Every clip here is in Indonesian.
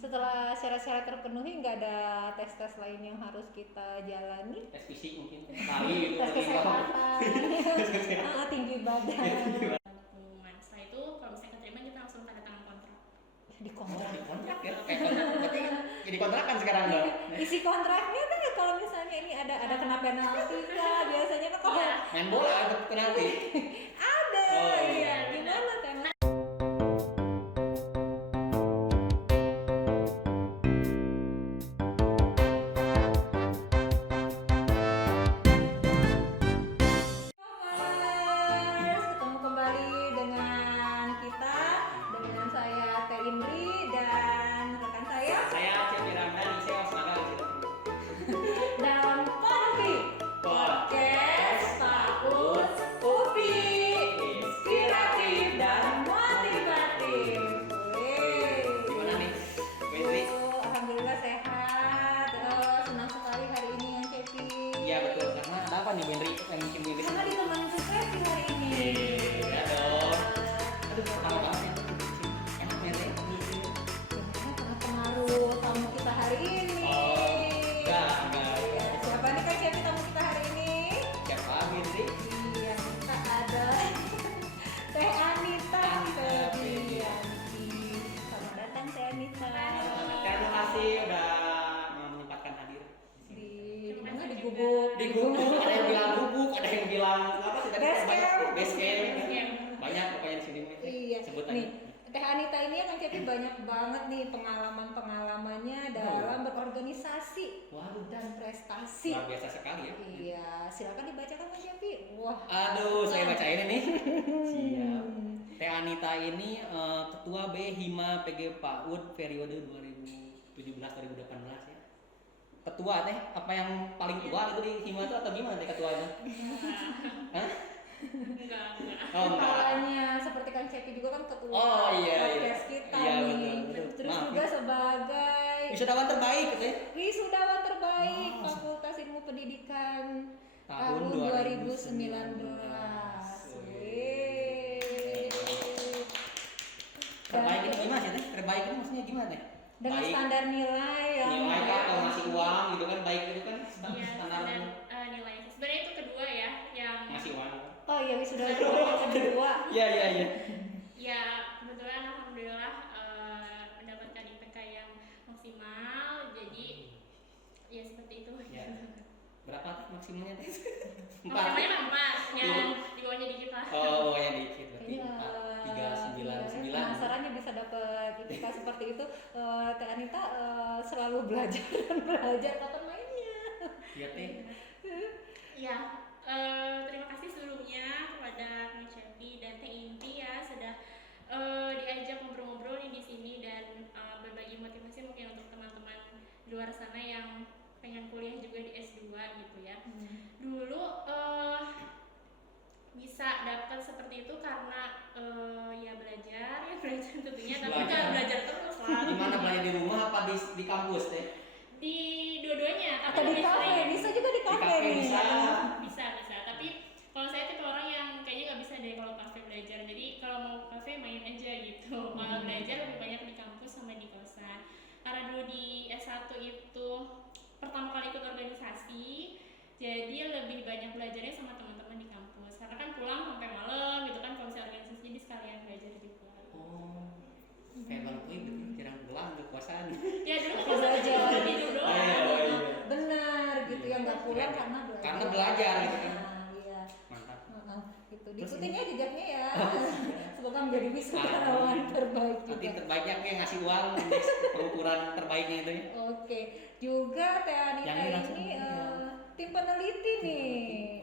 Setelah syarat-syarat terpenuhi, nggak ada tes-tes lain yang harus kita jalani? Tes fisik mungkin kali gitu. Tes kesehatan, tinggi badan. Pengumuman. Setelah itu kalau misalnya keterima kita langsung tanda tangan kontrak. Di kontrak. Di kontrak ya, kayak kontrak berarti jadi kontrakan sekarang dong. Isi kontraknya tuh kalau misalnya ini ada kena penalti kah? Biasanya kan kalau Main bola ada penalti. ada, Oh, iya. Gimana tema? Ketemu kembali dengan kita, dengan saya Teh Indri dan rekan saya Cepi Ramdhani, saya Osnaga dalam podcast Fakultas UPI, inspiratif dan motivatif. Gimana nih, Wendri? Alhamdulillah sehat. Senang sekali hari ini yang Cepi. Iya betul, karena ada apa nih Wendri? Yang bikin Wendri? Karena ditemani Cepi hari ini. Iya dong. Aduh, pertama banget ya. Enak Wendri. Karena pengaruh tamu kita hari ini. Enggak. Ya, siapa nih kan Cepi tamu kita hari ini? Siapa Wendri? Iya, kita ada Teh Anita Febrianti. Selamat datang Teh Anita. Terima kasih udah menyempatkan hadir Di mana di gubuk? di gubuk. Ada yang bilang gubuk, ada yang bilang apa sih tadi? Base camp. Base camp. Banyak pokoknya di sini. Iya. Sebut Nih, aja. Teh Anita ini kan Cepi banyak banget nih pengalamannya dalam berorganisasi Waduh, dan prestasi. luar biasa sekali ya. Iya, silakan dibacakan Mas Cepi. Wah. Aduh, saya baca ini nih. Siap. Teh Anita ini Ketua B Hima PG PAUD periode 2017-2018 ya. Ketua teh, apa yang paling tua itu di Hima itu atau gimana teh ketuanya? Hah? Enggak. Oh enggak. Kepalanya seperti kan Cepi juga kan ketua Oh, iya. podcast kita Iya, nih. betul. Terus Maaf, juga ya. sebagai Wisudawan terbaik gitu ya. wisudawan terbaik Oh. Fakultas Ilmu Pendidikan Tahun tahun 2019. 2019. Wih. Terbaik ini gimana sih teh? Terbaik ini maksudnya gimana teh? Dengan Baik. standar nilai yang Nilai kan kalau ngasih uang gitu kan baik itu kan Iya, standar dan nilainya. Sebenarnya itu kedua ya, yang ngasih uang. Oh iya wisudawan terbaik kedua. Iya. ya kebetulan alhamdulillah mendapatkan IPK yang maksimal. Jadi ya seperti itu. Ya. Berapa teh maksimalnya teh? Maksimalnya 4, yang di bawahnya dikit lah. Oh, ya dikit berarti Iya. 4, 3, 9, 9. Penasarannya bisa dapat IPK seperti itu. Teh Anita selalu belajar dan belajar kapan mainnya. Iya teh. Ya, terima kasih sebelumnya kepada Kang Cepi dan Teh Inti ya sudah diajak ngobrol-ngobrol nih di sini dan berbagi motivasi mungkin untuk teman-teman di luar sana yang pengen kuliah juga di S2 gitu ya. Dulu bisa dapat seperti itu karena ya belajar tentunya, tapi nggak belajar terus lah. Di mana belajar di rumah apa di kampus teh? Di dua-duanya Atau di kafe, bisa juga di kafe kafe nih. bisa. bisa tapi kalau saya tipe orang yang kayaknya nggak bisa deh kalau kafe belajar, jadi kalau mau kafe main aja gitu. Malah belajar lebih banyak di kampus sama di kosan, karena dulu di S1 itu pertama kali ikut organisasi, jadi lebih banyak belajarnya sama teman-teman di kampus karena kan pulang sampai malam gitu kan, kalau misalnya organisasi jadi sekalian belajar juga. Oh. Kayak Bang Pui betul jarang pulang ke kosan. Ya dulu Oke, kosan belajar. cuma tidur doang. Iya. Benar gitu ya, nggak pulang karena belajar. Karena belajar gitu kan. Nah, iya. Mantap. Gitu. Terus Diikutin ini- ya jejaknya ya. Semoga menjadi wisudawan terbaik Nanti juga. terbaiknya kayak ngasih uang indeks pengukuran terbaiknya itu ya. Oke, juga Teh Anita Yang ini langsung, ini iya. tim peneliti nih,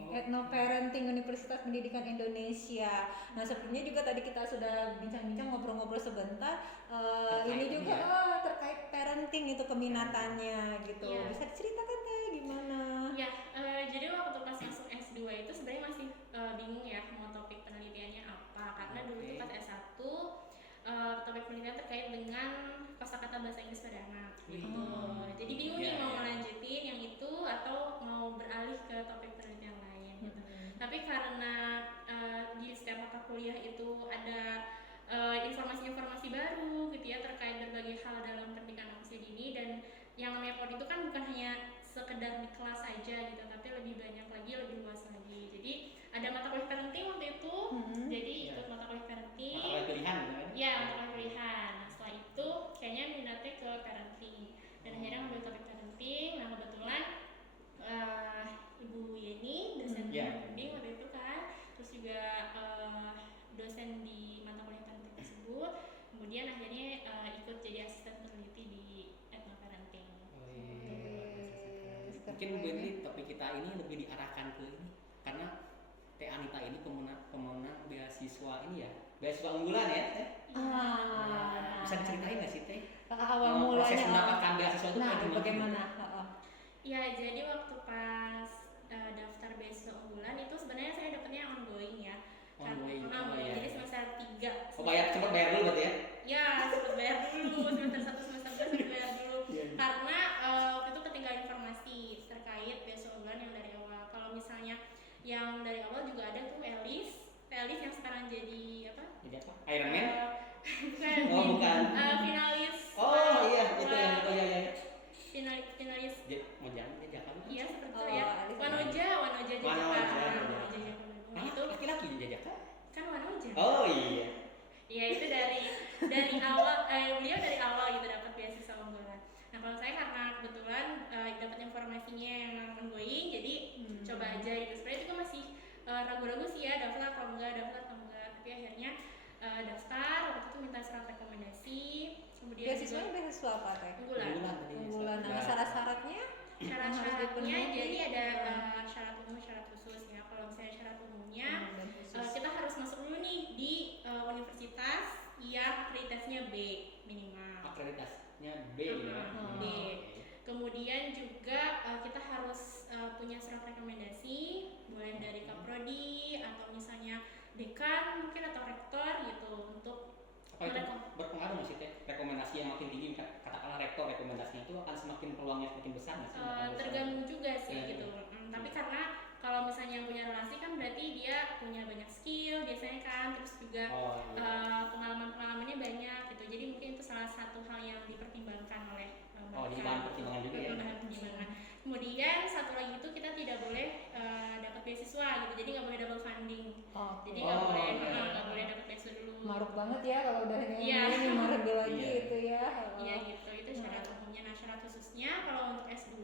Oh. Ethnoparenting Universitas Pendidikan Indonesia. Nah sebelumnya juga tadi kita sudah bincang-bincang ngobrol-ngobrol sebentar. Terkait Ini ini juga ya. terkait parenting itu keminatannya gitu. Iya. Bisa diceritakan Teh gimana? Ya, jadi waktu pas masuk S2 itu sebenarnya masih bingung ya mau topik penelitiannya apa, karena dulu Oke. itu pas S1 topik penelitian terkait dengan kosakata bahasa Inggris pada anak gitu. Jadi bingung nih Iya, mau iya. melanjutin yang itu atau mau beralih ke topik penelitian lain gitu. Tapi karena di setiap mata kuliah itu ada informasi-informasi baru gitu ya terkait berbagai hal dalam pendidikan Mungkin Bu Indri topik kita ini lebih diarahkan ke ini karena Teh Anita ini pemenang beasiswa ini ya, beasiswa unggulan ya Teh. Bisa diceritain nggak sih Teh? Awal Proses mulanya mendapatkan beasiswa itu kayak gimana? bagaimana? Ya, jadi waktu pas daftar beasiswa unggulan itu sebenarnya saya dapetnya ongoing ya. Ongoing, Ongoing. iya. Jadi semester 3. Sempat bayar dulu berarti ya? Ya, sempat bayar dulu semester 1 semester 2 sempat bayar dulu. Iya. Karena waktu itu ketinggalan informasi terkait beasiswa unggulan yang dari awal. Kalau misalnya yang dari awal juga ada tuh Elis yang sekarang jadi apa? Jadi apa? Iron Man? Bukan. Oh, bukan. Finalis. Oh iya, itu yang itu ya. Finalis. Mau jajakan? Iya, seperti itu Oh, ya. Alis. Wanoja Jakarta. Wanoja. Itu Laki-laki yang jajakan? kan Wanoja. Oh iya. Iya, itu dari awal beliau dari awal gitu dapat beasiswa unggulan. Nah, kalau saya karena kebetulan dapat informasinya yang ongoing, jadi coba aja gitu. Sebenarnya itu kan masih ragu-ragu sih ya, daftar atau enggak. Tapi akhirnya daftar, waktu itu minta surat rekomendasi. Kemudian Beasiswanya beasiswa apa Teh? Unggulan. Nah, syarat-syaratnya? Syarat-syaratnya jadi ada syarat umum, syarat khusus ya. Kalau misalnya syarat umumnya Dan khusus. kita harus masuk dulu nih di universitas yang akreditasinya B minimal. Akreditasnya B gitu ya. B. Kemudian juga kita harus punya surat rekomendasi, boleh dari Kaprodi atau misalnya dekan mungkin atau rektor gitu untuk Apa itu berpengaruh nggak sih Teh? Rekomendasi yang makin tinggi, katakanlah rektor rekomendasinya itu akan semakin peluangnya semakin besar nggak sih? tergantung juga sih Iya, gitu. iya. Tapi karena kalau misalnya yang punya relasi kan berarti dia punya banyak skill biasanya kan, terus juga pengalaman-pengalamannya banyak gitu. Jadi mungkin itu salah satu hal yang dipertimbangkan oleh jadi bahan pertimbangan juga ya. bahan pertimbangan. Kemudian satu lagi itu kita tidak boleh dapat beasiswa gitu. Jadi nggak boleh double funding. Jadi nggak boleh dapat beasiswa dulu. Maruk banget ya kalau udah Iya. ini maruk lagi Iya. itu ya. Iya gitu, itu syarat umumnya. Nah, syarat khususnya kalau untuk S2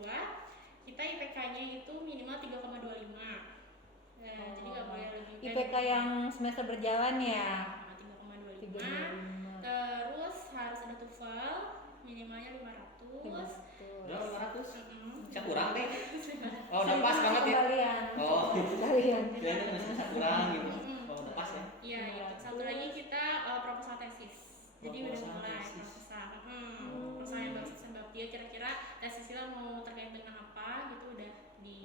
kita IPK-nya itu minimal 3,25. Jadi nggak boleh lebih. IPK yang semester berjalan ya. 3,25. Terus harus ada TOEFL minimalnya 500. Berapa 500? Bisa kurang deh. Oh, Oh, udah pas banget ya. Kalian. Oh. Kalian. Kayaknya masih bisa kurang gitu. Oh, udah pas ya. Iya, itu. Satu lagi kita proposal tesis. Jadi udah Proposal mulai tesis. proposal. Proposal yang bagus sebab dia kira-kira tesisnya mau terkait dengan apa gitu udah di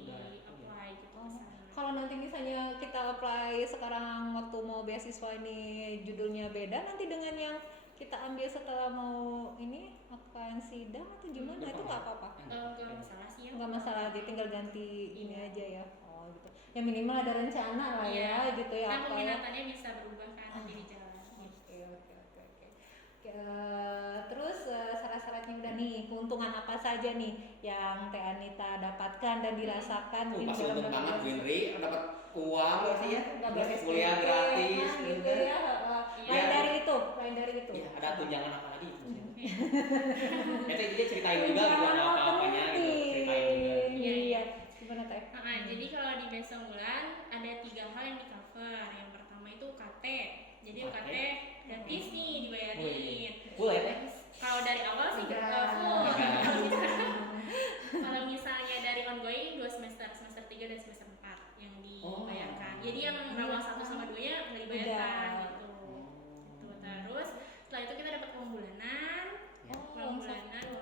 apply gitu ke sana. Kalau nanti misalnya kita apply sekarang waktu mau beasiswa ini judulnya beda nanti dengan yang kita ambil setelah mau ini akan sidang atau gimana itu nggak apa-apa? Nggak masalah sih ya. Nggak masalah, dia tinggal ganti ini aja ya. Oh gitu. Ya minimal ada rencana lah ya gitu ya. Kan apa ya? peminatannya bisa berubah kan nanti di jalan. Oke. Terus syarat-syaratnya udah nih, keuntungan apa saja nih yang Teh Anita dapatkan dan dirasakan Tuh, mungkin pasti dalam untung banget Bu beasiswa. Indri, dapat uang pasti ya. Nggak Terus beres kuliah PP, gratis kan, gitu gitu kan. ya. Iya. Lain dari itu. Iya, ada tunjangan apa lagi itu? Ya Teh, jadi ceritain juga gitu ada Tunjangan apa-apanya gitu, penting. ceritain juga. Iya. Gimana Teh? Jadi kalau di beasiswa unggulan ada 3 hal yang di cover. Yang pertama itu UKT. Jadi UKT gratis nih dibayarin. Full ya Teh? Kalau dari awal sih Enggak. full. Kalau misalnya dari ongoing 2 semester 3 dan semester 4 yang dibayarkan. Jadi yang awal 1 sama 2 nya nggak dibayarkan Udah. gitu. Terus setelah itu kita dapat uang bulanan, uang uang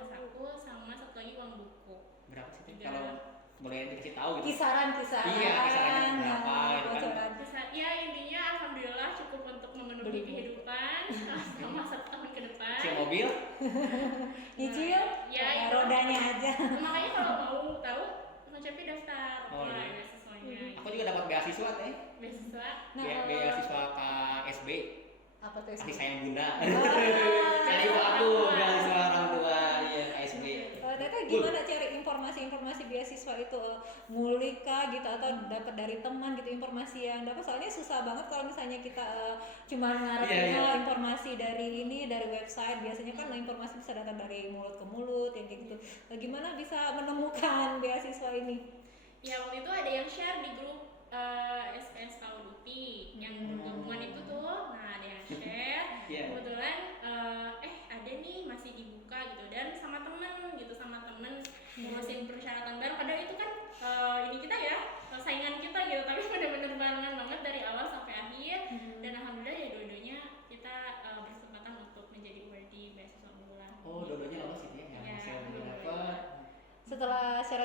saku sama satu lagi uang buku. Berapa sih Teh? 3. Kalau boleh dikasih tahu gitu. Kisaran. Iya, kisarannya berapa gitu kan. bocoran. Ya intinya alhamdulillah cukup untuk memenuhi Beli. kehidupan selama 1 tahun ke depan. Cek mobil? Nyicil? Ya, itu. Rodanya aja. Makanya kalau mau tahu Koncepi daftar Oh, apply iya. beasiswanya. Aku juga dapat beasiswa Teh. Beasiswa. Beasiswa KSB. Apa tuh? Kasih sayang bunda. Ah. Dari ibu aku beasiswa orang tua ya KSB. Teteh gimana cari informasi beasiswa itu ngulik kah gitu atau dapat dari teman gitu informasi yang dapat soalnya susah banget kalau misalnya kita cuma ngarepin informasi dari website biasanya kan informasi bisa datang dari mulut ke mulut yang kayak gitu. Gimana bisa menemukan beasiswa ini? Ya waktu itu ada yang share di grup SPSKU DUPI yang gabungan itu tuh, nah ada yang share. Kebetulan ada nih masih dibuka gitu dan sama temen ngurusin persyaratan baru. Padahal itu kan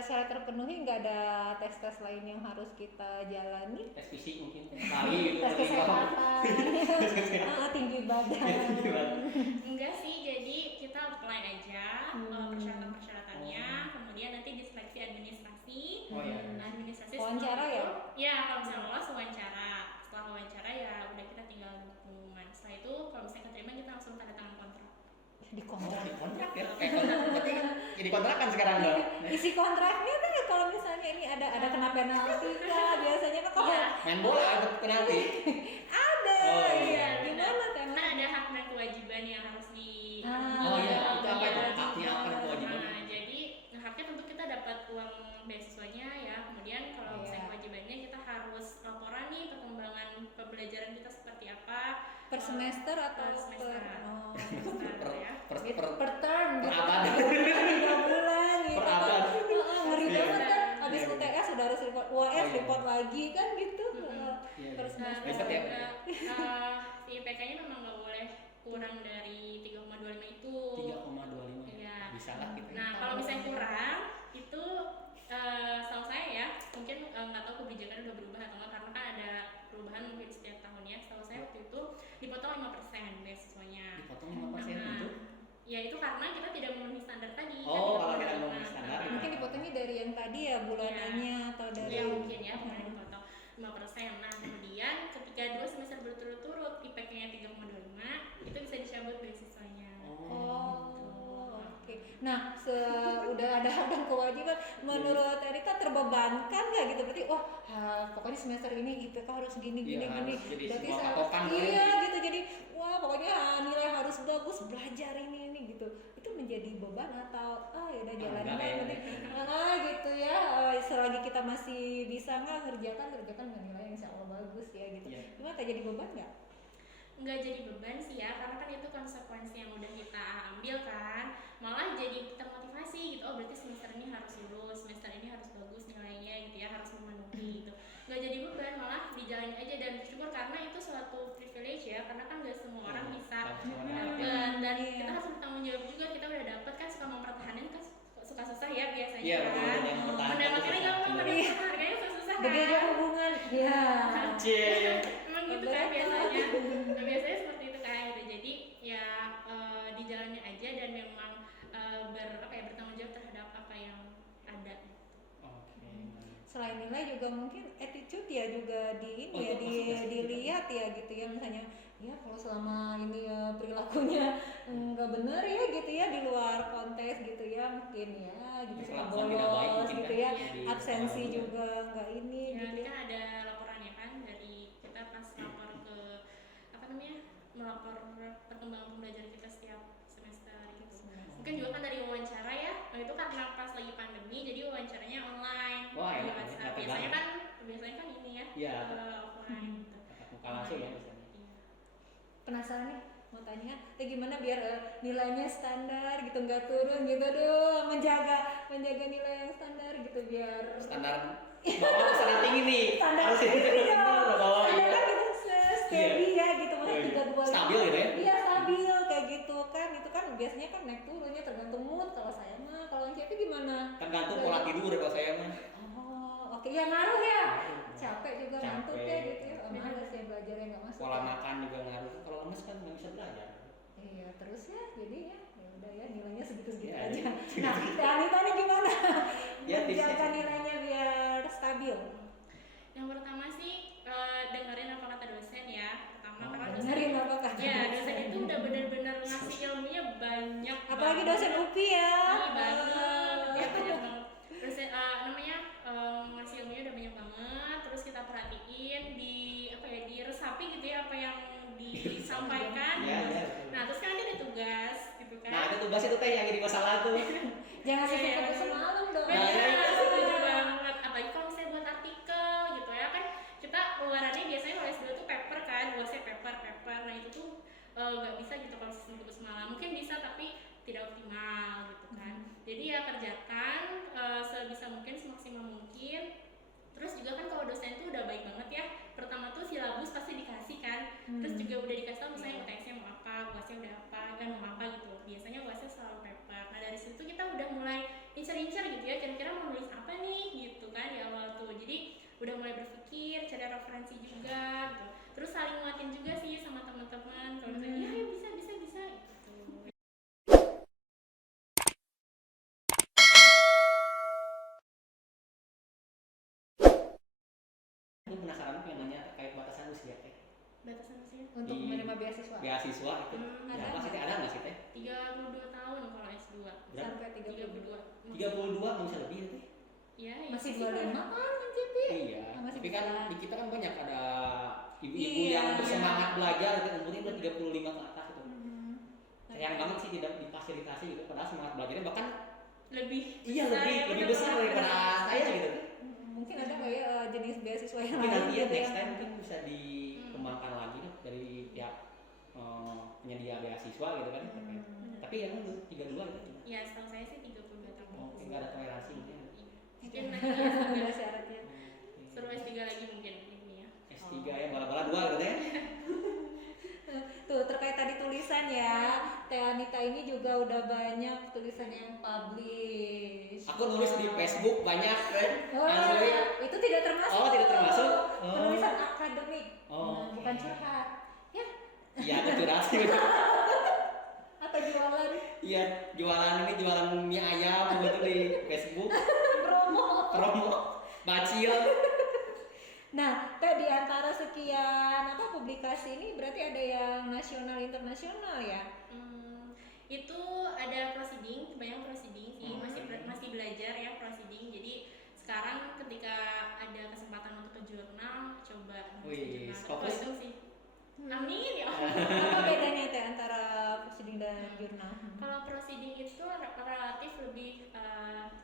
syarat-syarat terpenuhi, nggak ada tes-tes lain yang harus kita jalani? Tes fisik mungkin, lari gitu. Tes kesehatan, tinggi badan. Enggak sih, jadi kita apply aja persyaratan-persyaratannya, kemudian nanti diseleksi administrasi. Oh iya. Administrasi Wawancara setelah ya? itu, ya kalau misalnya lolos wawancara. Setelah wawancara ya udah kita tinggal pengumuman. Setelah itu kalau misalnya keterima kita langsung tanda tangan kontrak. Di Oh, kontrak. di kontrak ya? Kayak kontrak, berarti jadi kontrakan sekarang dong? Isi kontraknya tuh kalau misalnya ini ada kena penalti kah? Biasanya kan kalau Iya. Main bola ada penalti? ada, Oh, iya. benar. Gimana Kan emang? ada hak dan kewajiban yang harus di Oh iya, itu apa itu? Iya. Haknya apa dan kewajibannya? Nah, jadi haknya tentu kita dapat uang beasiswanya ya. Kemudian kalau Iya. misalnya kewajibannya kita harus laporan nih perkembangan pembelajaran kita seperti apa Per semester atau per semester. Oh. Semester ya. Per term per gitu. abad. 3 bulan gitu. Per abad. Ngeri Iya. banget kan. Habis Iya. UTS sudah harus report, UAS Oh, iya. report lagi kan gitu. Mm-mm. Iya, Per iya. semester. Ribet ya? Si IPK-nya memang nggak boleh kurang dari 3,25 itu. 3,25 ya? Iya. Bisa lah kita. Nah, kalau misalnya kurang itu setahu saya ya, mungkin nggak tahu kebijakan udah berubah atau enggak karena kan ada perubahan mungkin setiap tahunnya. Setahu saya waktu itu dipotong 5% beasiswanya. Dipotong 5% Nah, itu? ya itu karena kita tidak memenuhi standar tadi. Oh, kalau kan tidak 3,25. memenuhi standar, Nah, Mungkin dipotongnya dari yang tadi ya bulanannya atau dari ya mungkin ya kemarin dipotong 5%. Nah, kemudian ketika 2 semester berturut-turut IPK-nya 3,25 itu bisa dicabut beasiswanya. Oh, oke. Nah, udah ada hak dan kewajiban. Menurut Erika terbebankan nggak gitu? Berarti, wah, pokoknya semester ini IPK harus gini, Iya, gini, gini. harus jadi Berarti sebuah saya, patokan iya kan? gitu. Jadi, wah, pokoknya nilai harus bagus, belajar ini gitu. Itu menjadi beban atau yaudah jalanin enggak lah, ya. penting. Gitu ya. Selagi kita masih bisa nggak kerjakan dengan nilai yang insya Allah bagus ya gitu. Iya. Cuma tak jadi beban nggak? Nggak jadi beban sih ya, karena kan itu konsekuensi yang udah kita ambil kan, malah jadi termotivasi gitu. Oh berarti semester ini harus lulus, semester ini harus bagus nilainya gitu ya, harus memenuhi gitu. Nggak jadi beban, malah dijalanin aja dan bersyukur karena itu suatu privilege ya, karena kan nggak semua orang bisa dan Iya. kita harus bertanggung jawab juga. Kita udah dapet kan, suka mempertahankan kan suka susah ya biasanya Iya, kan. betul, yang pertahanan Mendapatkannya itu gampang, susah. mendapatkannya susah kan. Berbeda hubungan, ya. Cie. Emang gitu kan biasanya. Nah, biasanya seperti itu kan gitu. Jadi ya dijalani aja dan memang bertanggung jawab terhadap apa yang ada. Oke. Selain nilai juga mungkin attitude ya juga di ini Oh, ya itu masuk dilihat ya gitu ya, misalnya ya kalau selama ini ya perilakunya nggak bener ya gitu ya, di luar konteks gitu ya, mungkin ya gitu suka Perlakuan tidak baik bolos mungkin gitu kan, ya, di absensi sekolah juga nggak ini Ya, gitu nanti ya. kan ada laporannya kan dari kita pas lapor ke apa namanya, melapor perkembangan pembelajaran kita setiap semester gitu. Mungkin juga kan dari wawancara ya, nah itu karena pas lagi pandemi jadi wawancaranya online. Wah, Di enak, WhatsApp. enak Biasanya banget. kan ini ya, Iya. offline gitu. Tatap muka langsung ya biasanya. Iya. Penasaran nih mau tanya, gimana biar nilainya standar gitu, nggak turun gitu dong, menjaga nilai yang standar gitu biar Standar bawah standar tinggi nih. standar Harus tinggi standar dong. bawah ya. Standar kan gitu steady ya gitu, Oh, maksudnya iya. 32 Stabil gitu ya? Iya stabil kayak gitu kan, itu kan biasanya kan naik turunnya tergantung mood. Kalau saya mah, kalau yang Cepi gimana? Tergantung pola tidur kalau saya mah. Oh oke, ya ngaruh ya. Capek juga Capek. ngantuk ya gitu ya. Males ya belajar yang nggak masuk. Pola ya. makan juga ngaruh. Kalau lemes kan nggak bisa belajar. Iya terus ya, jadi ya udah ya nilainya segitu-segitu Ya, aja. iya. Nah, Anita nih gimana? Ya, tipsnya Menjaga sih. nilainya biar stabil. Yang pertama sih dengerin apa kata dosen ya. Pertama karena dosen Dengerin apa kata ya dosen itu udah benar-benar ngasih ilmunya banyak. Apalagi banget. dosen UPI ya. Iya, banget, ya banyak banget. Dosen ngasih ilmunya udah banyak banget. Terus kita perhatiin diresapi gitu ya apa yang disampaikan. Iya, iya. Nah terus kan dia ada tugas gitu kan. Nah, ada tugas itu teh yang jadi masalah tuh. Jangan Iya, sibuk iya. fokus semalam dong. Nah, Bener, iya. setuju banget. Apalagi kalau misalnya buat artikel gitu ya kan, kita pengeluarannya biasanya kalau S2 tuh paper kan, luasnya paper. Nah itu tuh nggak bisa gitu kalau sistem fokus malam. Mungkin bisa tapi tidak optimal gitu kan. Jadi ya kerjakan sebisa mungkin, semaksimal mungkin. Terus juga kan kalau dosen tuh udah baik banget ya. Pertama tuh silabus pasti dikasih kan. Terus juga udah dikasih tau misalnya UTS-nya mau apa, UAS-nya udah apa, kan mau apa gitu. Biasanya UAS-nya selalu paper. Nah dari situ kita udah mulai incer-incer gitu ya, kira-kira mau nulis beasiswa itu. ada Berapa sih teh? Ada nggak sih teh? 32 tahun kalau S2. Berapa? sampai 32. 32 nggak bisa lebih teh? Ya, Masih sih, 25 kan mungkin Bi. Iya. Masih Tapi kan bisa. di kita kan banyak ada ibu-ibu Iya. yang bersemangat belajar itu umurnya udah 35 ke atas itu. Hmm. Sayang banget sih tidak difasilitasi gitu padahal semangat belajarnya bahkan lebih iya besar lebih ya, besar daripada saya gitu. Mungkin ada nggak ya jenis beasiswa yang Mungkin lain nanti ya gitu next yang time mungkin bisa dikembangkan lagi nih dari pihak penyedia beasiswa gitu kan. Tapi ya dulu 32 gitu. Ya, setahu saya sih 32 tahun. Oh, nggak ada toleransi mungkin. Mungkin nanti S3. ada syaratnya. Suruh S3 lagi mungkin ini ya. S3 ya bala-bala 2 gitu ya. Tuh terkait tadi tulisan ya, Teh Anita ini juga udah banyak tulisan yang publish. Aku nulis di Facebook banyak kan. Oh, Asli. itu tidak termasuk. Oh, tidak termasuk. Oh. Tulisan akademik. Oh, Bukan oke. curhat. Ya, Iya, aku curhat sih. atau jualan Iya, jualan mie ayam gitu di Facebook. Promo bacil. Nah, Teh di antara sekian publikasi ini berarti ada yang nasional internasional ya? Itu ada proceeding, banyak proceeding sih, Oh, masih belajar ya proceeding. Jadi sekarang ketika ada kesempatan untuk ke jurnal, coba nulis ke Wih, jurnal. fokus. Itu sih. Amin ya Allah. Apa bedanya Teh antara proceeding dan jurnal? Kalau proceeding itu relatif lebih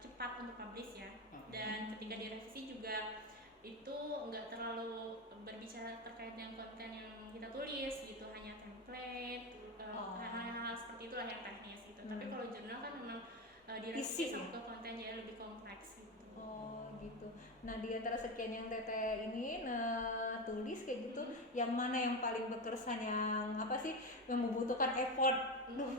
cepat untuk publish ya. Dan ketika direvisi juga itu nggak terlalu berbicara terkait dengan konten yang kita tulis gitu, hanya template, hal-hal seperti itulah yang teknis gitu. Tapi kalau jurnal kan memang direvisi Isi, sama ke kontennya lebih kompleks gitu. Oh gitu. Nah di antara sekian yang Teteh ini tulis kayak gitu, yang mana yang paling berkesan, yang apa sih yang membutuhkan effort?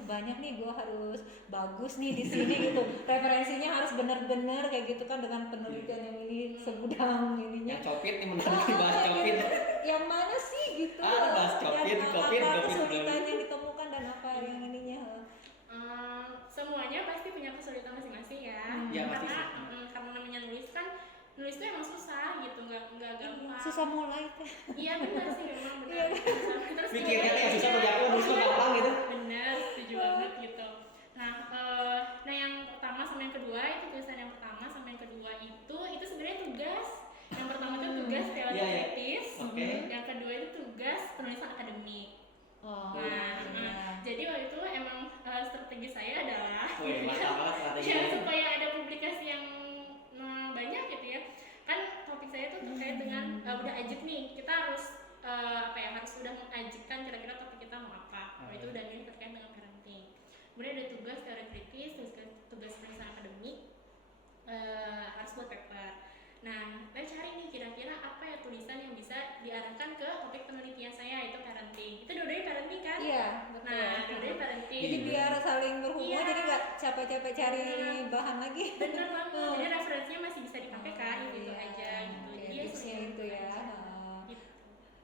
Banyak nih, gue harus bagus nih di sini gitu. Referensinya harus benar-benar kayak gitu kan, dengan penelitian yang ini segudang ininya. Yang copit nih menarik dibahas copit. Yang mana sih gitu? Bahas copit, Dan copit, apa copit. kesulitan yang ditemukan dan apa yang ininya? Semuanya pasti punya kesulitan masing-masing ya. Ya, pasti karena sih. karena namanya nulis itu emang susah gitu, nggak gampang. Susah mulai Teh. Iya benar sih, memang benar. Terus Mikirnya kayak susah berjalan nulis mah gampang gitu. benar, setuju banget gitu. Nah, yang pertama sama yang kedua itu tulisan yang pertama sama yang kedua itu sebenarnya tugas. Yang pertama itu tugas teori Iya, iya. kritis. Oke. Yang kedua itu tugas penulisan akademik. Oh, Jadi waktu itu emang strategi saya adalah Wih, mantap banget strategi. ya, supaya ada publikasi yang banyak gitu ya. Kan topik saya tuh terkait dengan udah ajak nih, kita harus harus udah mengajukan kira-kira topik kita mau apa. Itu udah nih terkait dengan parenting. Kemudian ada tugas teori kritis, tugas penulisan akademik, harus buat paper. Nah, saya cari nih kira-kira apa ya tulisan yang bisa diarahkan ke topik penelitian saya, itu parenting. Itu dua-duanya parenting kan? Iya, betul. Nah, dua-duanya parenting. Jadi biar saling berhubungan, Iya. jadi nggak capek-capek cari bahan lagi. Bener banget. Jadi referensinya masih bisa dipakai kan, gitu Iya. aja gitu. Oke, Jadi ya tipsnya sesuai itu ya. aja. Nah, Gitu.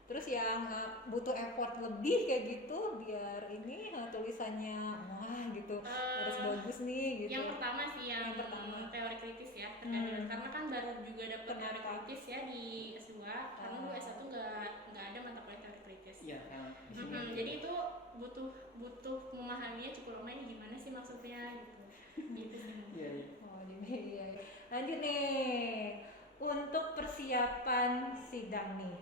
terus yang butuh effort lebih kayak gitu biar ini tulisannya wah gitu, harus bagus nih gitu. Yang pertama sih yang pertama. teori kritis ya. Karena kan baru juga dapet teori Kenapa? kritis ya di S2. Karena dulu S1 nggak ada mata kuliah teori kritis. Iya, kan. Di sini. Jadi itu butuh memahaminya cukup lama, ini gimana sih maksudnya gitu. Gitu sih. Iya, iya. Oh, jadi iya. Lanjut nih untuk persiapan sidang nih.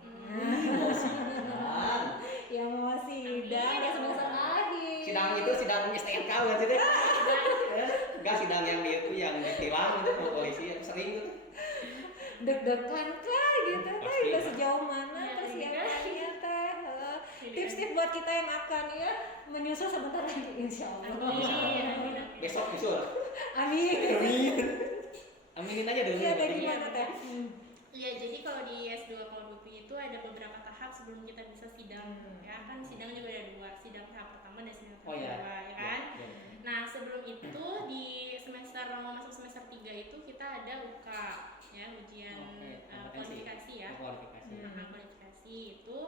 Sidang. Yang mau sidang ya semester akhir. Sidang itu sidang STNK berarti deh. Enggak sidang yang itu yang ditilang itu sama polisi yang sering gitu. Deg-degan kah gitu teh, Pasti, udah Pak. sejauh mana Iya, persiapannya teh? Tips-tips buat kita yang akan ya menyusul sebentar lagi insya Allah. Amin. Besok nyusul. Amin. Amin. Aminin aja dulu. Iya teh berarti. gimana teh? Iya, jadi kalau di S2 Polbukti itu ada beberapa tahap sebelum kita bisa sidang. Ya kan sidang juga ada dua, sidang tahap pertama dan sidang tahap Oh ya. kedua, ya kan? Iya. Nah, sebelum itu di semester mau masuk semester 3 itu kita ada UK ya, ujian Oke, kompetensi. kualifikasi ya. Kualifikasi. Kualifikasi itu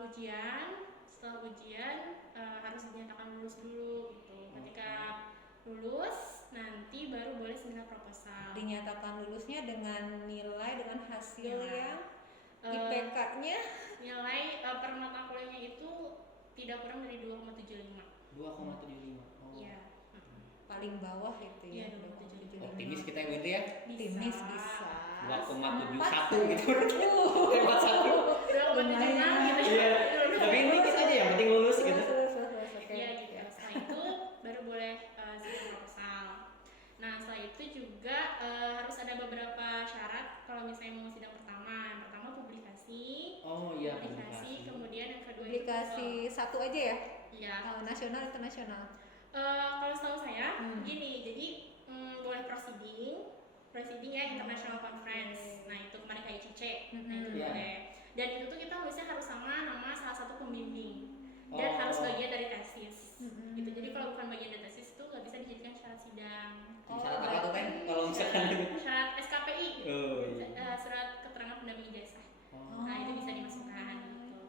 ujian, setelah ujian harus dinyatakan lulus dulu gitu. Ketika lulus nanti baru boleh seminar proposal. Dinyatakan lulusnya dengan nilai, dengan hasil Ya. yang IPK-nya Nilai per mata kuliahnya itu tidak kurang dari 2,75. 2,75. Oh. Iya. Paling bawah itu ya. Iya, 2,75. Optimis kita ya gitu ya. Optimis bisa. 2,71 gitu. Lewat 1. 2,76 gitu. Iya. Tapi ini kita aja yang penting lulus gitu. Iya gitu. Setelah itu baru boleh sidang proposal. Nah setelah itu juga harus ada beberapa syarat kalau misalnya mau sidang pertama. Yang pertama publikasi. Oh iya, Publikasi. Kemudian yang kedua itu Publikasi satu aja ya? Iya. Nasional, internasional. Kalau setahu saya gini, jadi boleh proceeding ya international conference. Nah itu kemarin kayak ICC, nah itu Iya. boleh. Dan itu tuh kita nulisnya harus sama nama salah satu pembimbing dan harus bagian dari tesis. Gitu. Jadi kalau bukan bagian dari tesis itu nggak bisa dijadikan syarat sidang. Syarat apa tuh kan? Kalau misalkan Syarat SKPI, oh iya. surat keterangan pendamping ijazah. Oh. Nah itu bisa dimasukkan gitu.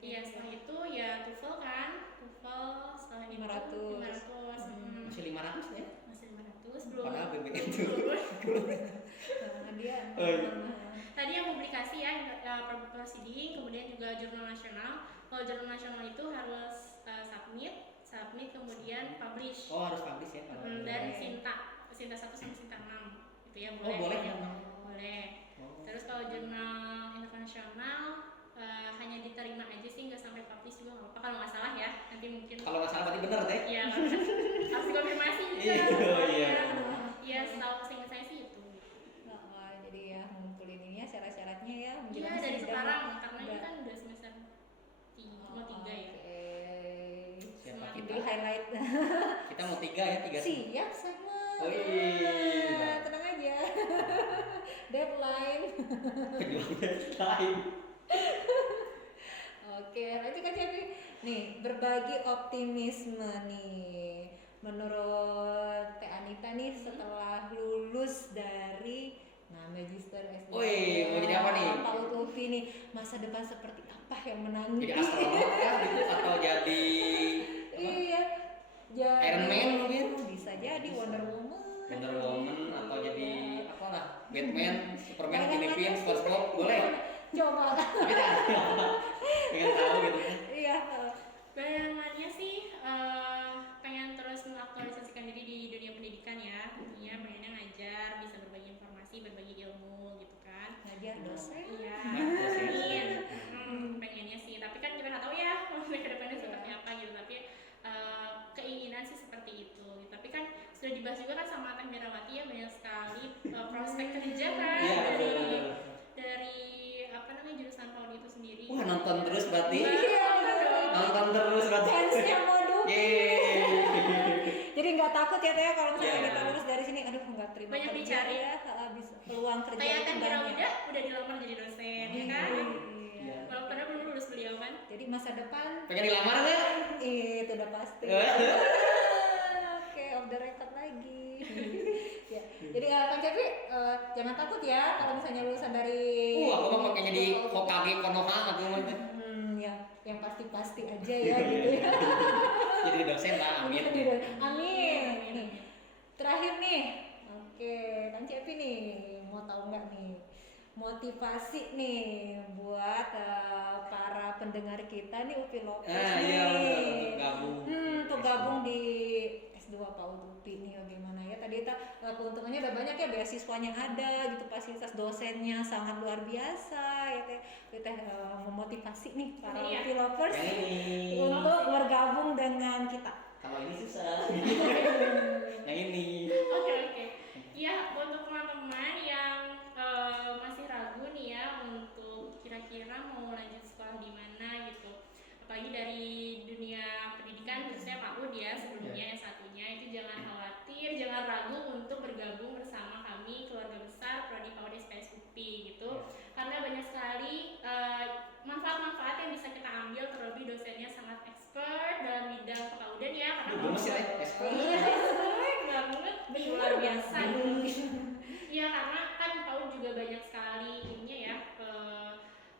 Iya setelah itu ya TOEFL kan, TOEFL setelah itu 500. 500. Masih 500 ya? Masih 500 belum. Padahal BBM tuh. Nah, dia. Oh, iya. Tadi yang publikasi ya, proceeding, kemudian juga jurnal nasional. Kalau jurnal nasional itu harus submit kemudian publish. Oh harus publish ya kalau. Dan Sinta 1 sama Sinta 6 itu ya boleh. Oh boleh ya? kan? Boleh. Oh. Terus kalau jurnal internasional hanya diterima aja sih, nggak sampai publish juga nggak apa-apa kalau nggak salah ya. Nanti mungkin. Kalau nggak salah berarti bener deh. Iya, harus dikonfirmasi juga. Iya. Iya, setahu seingat saya sih itu. Jadi ya ngumpulin ini ya syarat-syaratnya ya. Iya menjelang dari sidang. sekarang karena ini Udah. kan udah semester 3 ya. Siapa Semangat. kita? Di highlight. Kita mau 3 ya, 3 Siap sama. Oh, iya. Tenang aja. Deadline. Pejuang lain. Oke, lanjut Kak Cepi. Nih, berbagi optimisme nih. Menurut Teh Anita nih setelah lulus dari Magister S2. Wih, mau jadi apa nih? Pak Utufi nih, masa depan seperti apa yang menanti? Jadi astronot ya gitu atau jadi Iya. Jadi Iron Man mungkin? Bisa jadi Wonder Woman. Wonder Woman atau jadi apa lah? Batman, Superman, Bayangannya Philippines, sih. SpongeBob, boleh? Coba. Tapi pengen tahu gitu kan. Iya. Bayangannya sih pengen terus mengaktualisasikan diri di dunia pendidikan ya. Tentunya pengennya ngajar, bisa berbagi informasi, berbagi ilmu gitu kan. Ngajar dosen. Iya. dosen. Amin. Pengennya sih, tapi kan kita nggak tahu ya ke depannya seperti apa gitu. Tapi keinginan sih seperti itu. Tapi kan sudah dibahas juga kan sama Teh Mirawati ya, banyak sekali prospek kerja kan Iya, betul. dari apa namanya jurusan PAUD itu sendiri. Wah, nonton terus berarti. Iya. Nonton terus berarti. Fansnya modul. Yeay. Jadi nggak takut ya Teh kalau misalnya Iya. kita lulus dari sini, aduh nggak terima Banyak kerja dicari. ya, bisa peluang kerja. Kayak itu Teh banyak. Mirawida udah dilamar jadi dosen ya kan. Iya. Walaupun padahal belum lulus beliau kan. Jadi masa depan Pengen dilamar nggak? itu udah pasti. Oke, off the record lagi. Ya. Jadi Kang Cepi jangan takut ya kalau misalnya lulusan dari Aku mah pengen jadi Hokage Konoha aku mah. ya yang pasti-pasti aja ya gitu ya. Jadi dosen lah, amin. Amin. Nih, terakhir nih. Oke, Kang Cepi nih mau tahu nggak nih motivasi nih buat para pendengar kita nih Upi Lopez nih. Iya, untuk gabung. Untuk gabung di S2 Pak Upi nih bagaimana ya? Tadi kita keuntungannya udah banyak ya, beasiswanya ada gitu, fasilitas dosennya sangat luar biasa ya Teh. Kita memotivasi nih para Iya. Upi Lovers Yang ini. untuk bergabung dengan kita. Kalau ini susah. Yang ini. Oke. Ya untuk teman-teman yang masih ragu nih ya untuk kira-kira mau lanjut sekolah di mana gitu. Apalagi dari dunia pendidikan khususnya Pak Ud ya sebelumnya S1-nya itu jangan khawatir, jangan ragu untuk bergabung bersama kami keluarga besar Prodi PAUD SPS UPI gitu. Karena banyak sekali manfaat-manfaat yang bisa kita ambil, terlebih dosennya sangat expert dalam bidang kepaudan ya karena Gemes ya, expert. Iya, expert banget, luar biasa gitu. Iya karena kan PAUD juga banyak sekali ininya ya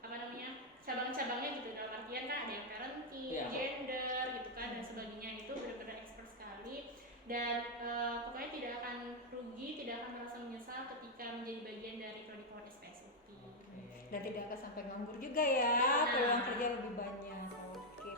apa namanya cabang-cabangnya gitu, dalam artian kan ada yang parenting, Iya. gender gitu kan dan sebagainya, itu benar-benar expert sekali dan pokoknya tidak akan rugi, tidak akan merasa menyesal ketika menjadi bagian dari Prodi PAUD SPS UPI. Dan tidak akan sampai nganggur juga ya, Nah. peluang kerja lebih banyak. Oke.